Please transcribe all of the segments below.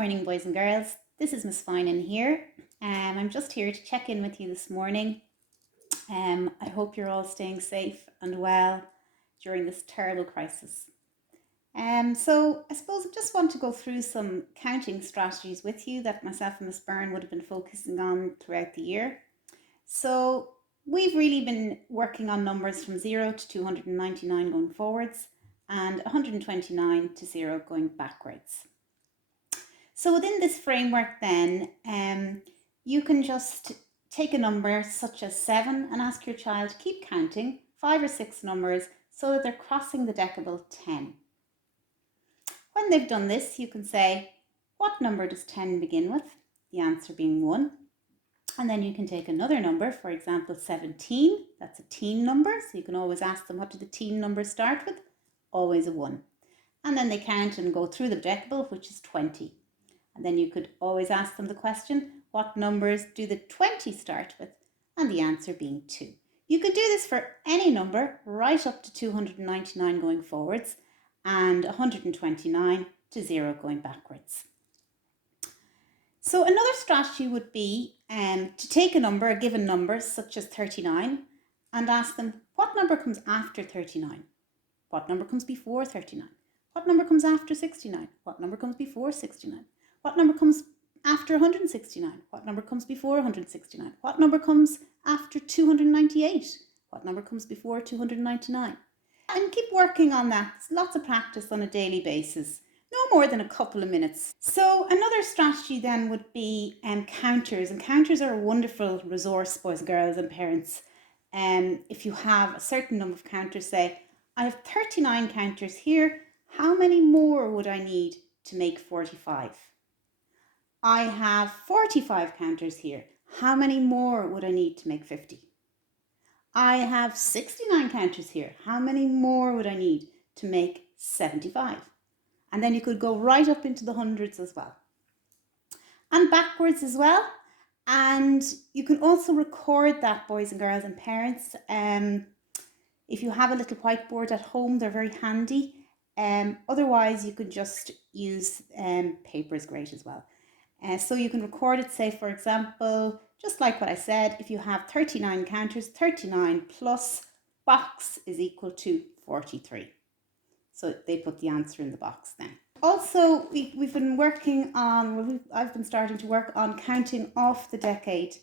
morning, boys and girls. This is Miss Finan here. I'm just here to check in with you this morning. I hope you're all staying safe and well during this terrible crisis. So I suppose I just want to go through some counting strategies with you that myself and Miss Byrne would have been focusing on throughout the year. So we've really been working on numbers from 0 to 299 going forwards and 129 to 0 going backwards. So within this framework then, you can just take a number such as 7 and ask your child to keep counting 5 or 6 numbers so that they're crossing the decibel 10. When they've done this, you can say, what number does 10 begin with? The answer being 1. And then you can take another number, for example, 17. That's a teen number, so you can always ask them, what did the teen number start with? Always a 1. And then they count and go through the decibel, which is 20. And then you could always ask them the question, what numbers do the 20 start with? And the answer being 2. You could do this for any number right up to 299 going forwards and 129 to 0 going backwards. So another strategy would be to take a number, a given number such as 39, and ask them, what number comes after 39? What number comes before 39? What number comes after 69? What number comes before 69? What number comes after 169? What number comes before 169? What number comes after 298? What number comes before 299? And keep working on that. It's lots of practice on a daily basis. No more than a couple of minutes. So another strategy then would be counters. And counters are a wonderful resource, boys and girls and parents. If you have a certain number of counters, say, I have 39 counters here. How many more would I need to make 45? I have 45 counters here. How many more would I need to make 50? I have 69 counters here. How many more would I need to make 75? And then you could go right up into the hundreds as well. And backwards as well. And you can also record that, boys and girls and parents. If you have a little whiteboard at home, they're very handy. Otherwise, you could just use paper is great as well. So you can record it, say, for example, just like what I said, if you have 39 counters, 39 plus box is equal to 43. So they put the answer in the box then. Also, we've been working on, I've been starting to work on counting off the decade.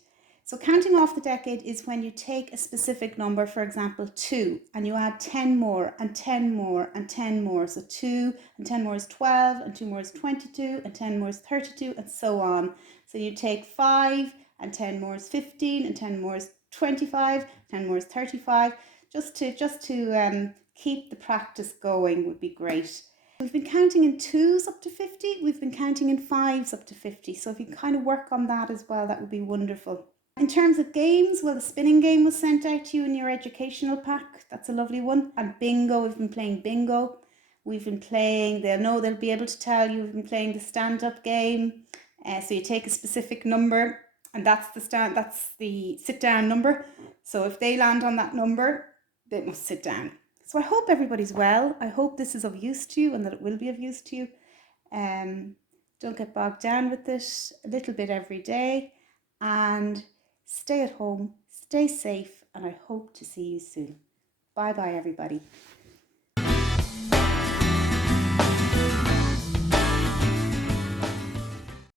So counting off the decade is when you take a specific number, for example, 2, and you add 10 more and 10 more and 10 more. So 2 and 10 more is 12 and 2 more is 22 and 10 more is 32 and so on. So you take 5 and 10 more is 15 and 10 more is 25, 10 more is 35. Just to keep the practice going would be great. We've been counting in 2s up to 50. We've been counting in 5s up to 50. So if you kind of work on that as well, that would be wonderful. In terms of games, well, the spinning game was sent out to you in your educational pack. That's a lovely one. And bingo, we've been playing bingo. We've been playing, they'll be able to tell you, we've been playing the stand-up game. So you take a specific number, and that's the sit-down number. So if they land on that number, they must sit down. So I hope everybody's well. I hope this is of use to you and that it will be of use to you. Don't get bogged down with it. A little bit every day. And stay at home, stay safe, and I hope to see you soon. Bye-bye, everybody.